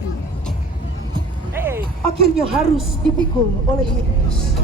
ini akhirnya harus dipikul oleh Yesus.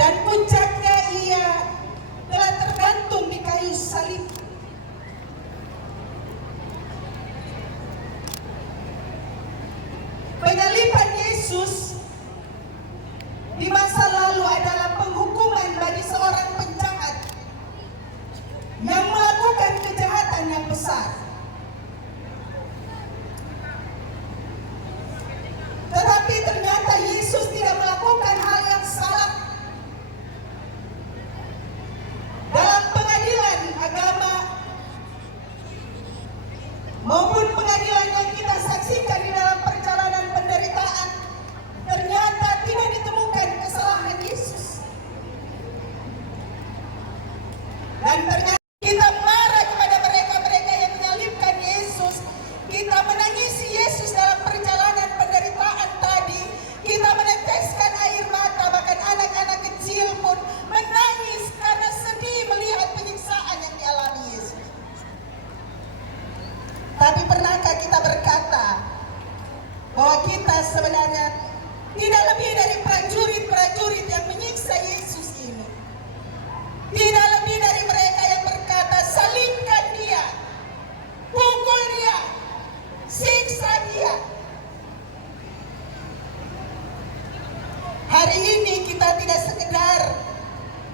Dan puncaknya ia telah tergantung di kayu salib. Penyaliban Yesus di masa lalu adalah penghukuman bagi seorang penjahat yang melakukan kejahatan yang besar. Tetapi ternyata Yesus tidak melakukan hal yang salah. Dalam pengadilan agama maupun pengadilan yang kita saksikan di dalam perjalanan penderitaan, ternyata tidak ditemukan kesalahan Yesus. Dan ternyata kita marah kepada mereka-mereka yang menyalibkan Yesus. Kita menangisi Yesus dalam perjalanan penderitaan tadi. Kita meneteskan air mata, bahkan anak-anak kecil pun menangis karena sedih melihat penyiksaan yang dialami Yesus. Tapi pernahkah kita berkata bahwa kita sebenarnya tidak lebih dari prajurit-prajurit yang menyiksa Yesus ini? Tidak lebih dari mereka yang berkata, salibkan dia, pukul dia, siksa dia. Hari ini kita tidak sekedar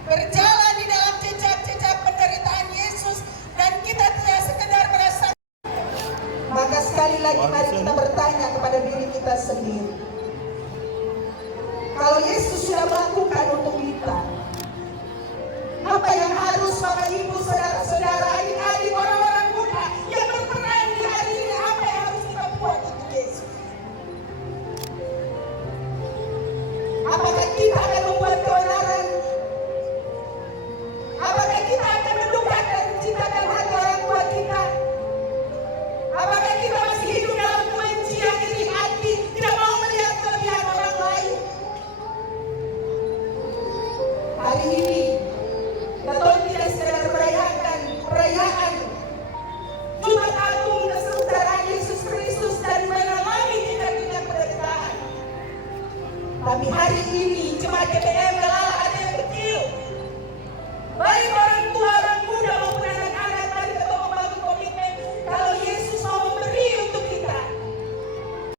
berjalan di dalam jejak-jejak penderitaan Yesus dan kita tidak sekedar merasa. Maka sekali lagi mari kita bertanya kepada diri kita sendiri. Kalau Yesus sudah melakukan untuk kita, apa yang harus Bapak Ibu Saudara